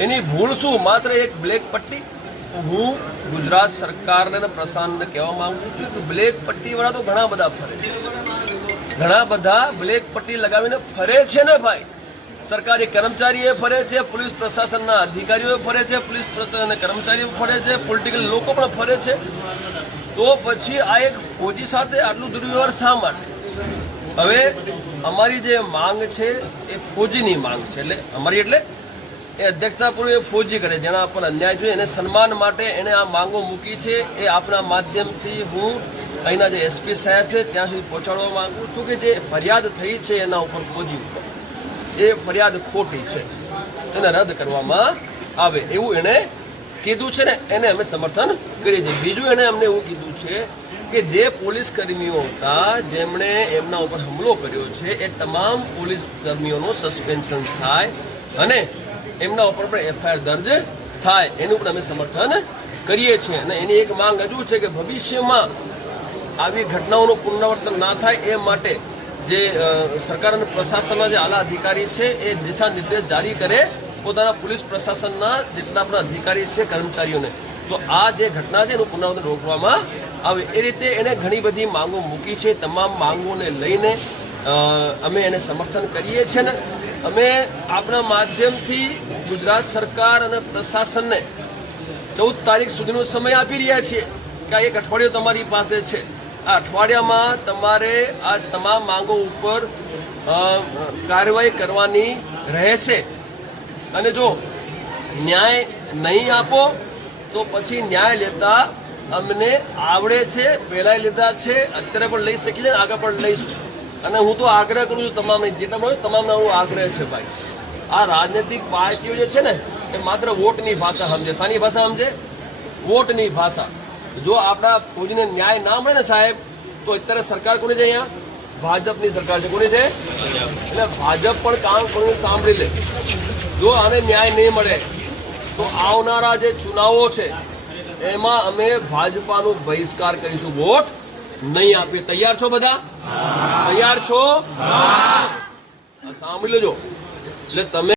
એની ભૂલ શું? માત્ર એક બ્લેક પટ્ટી? હું ગુજરાત સરકારને અને પ્રશાસનને કહેવા માંગુ છું કે બ્લેક પટ્ટીવાળા તો ઘણા બધા ફરે છે. ઘણા બધા બ્લેક પટ્ટી લગાવીને ફરે છે ને ભાઈ? સરકારી કર્મચારીઓ ફરે છે, પોલીસ પ્રશાસનના અધિકારીઓ ફરે છે, પોલીસ પ્રશાસનના કર્મચારીઓ ફરે છે પોલિટિકલ લોકો પણ ફરે છે. તો પછી આ એક ફોજી સાથે આટલું દુર્વ્યવહાર શા માટે? હવે અમારી જે માંગ છે એ ફોજીની માંગ છે. એટલે અમારી એટલે એ અધ્યક્ષતાપૂર્વે ફોજી કરે જેના પર અન્યાય જોઈએ એને સન્માન માટે એને આ માંગો મૂકી છે. એ આપણા માધ્યમથી હું અહીંના જે એસપી સાહેબ છે, ત્યાં સુધી પહોંચાડવા માંગુ છું કે જે ફરિયાદ થઈ છે એના ઉપર ફોજી ઉપર. એ ફરિયાદ ખોટી છે. એને રદ કરવામાં આવે એવું એને કીધું છે ને, એને અમે સમર્થન કરીએ છીએ. બીજું એને અમને એવું કીધું છે કે જે પોલીસ કર્મીઓ હતા, જેમણે એમના ઉપર હુમલો કર્યો છે, એ તમામ પોલીસ કર્મીઓનું સસ્પેન્શન થાય અને એમના ઉપર પણ એફઆઈઆર દર્જ થાય. એનું પણ અમે સમર્થન કરીએ છીએ. અને એની એક માંગ હજુ છે કે ભવિષ્યમાં આવી ઘટનાઓનું પુનરાવર્તન ના થાય એ માટે જે સરકાર અને પ્રશાસનના જે આલા અધિકારી છે એ દિશા નિર્દેશ જારી કરે પોતાના પોલીસ પ્રશાસનના જેટલા પણ અધિકારી છે, કર્મચારીઓને. તો આ જે ઘટના છે એનું પુનરાવર્તન રોકવામાં આવે. એ રીતે એને ઘણી બધી માંગો મૂકી છે. તમામ માંગોને લઈને અમે એને સમર્થન કરીએ છીએ ને અમે આપણા માધ્યમથી ગુજરાત સરકાર અને પ્રશાસનને ચૌદ તારીખ સુધીનો સમય આપી રહ્યા છીએ કે આ એક અઠવાડિયું તમારી પાસે છે. આ અઠવાડિયામાં તમારે આ તમામ માંગો ઉપર કાર્યવાહી કરવાની રહેશે. અને જો ન્યાય નહીં આપો, તો પછી ન્યાય લેતા અમને આવડે છે, પહેલાંય લીધા છે, અત્યારે પણ લઈ શકીએ છીએ આગળ પણ લઈશું. અને હું તો આગ્રહ કરું છું તમામને, જેટલા પણ તમામના હું આગ્રહ છે ભાઈ. આ રાજનૈતિક પાર્ટીઓ જે છે ને, એ માત્ર વોટની ભાષા સમજે. શાની ભાષા સમજે? વોટની ભાષા. જો આપણા ફૌજીને ન્યાય ના મળે ને સાહેબ, તો અત્યારે સરકાર કોની છે અહીંયા? ભાજપની સરકાર છે. કોની છે? એટલે ભાજપ પણ કામ કરીને સાંભળી લે. જો આને ન્યાય નહીં મળે, તો આવનારા જે ચુનાવો છે, એમાં અમે ભાજપાનું બહિષ્કાર કરીશું. વોટ? નહીં આપીએ તૈયાર છો બધા? તૈયાર છો? સાંભળી લેજો. એટલે તમે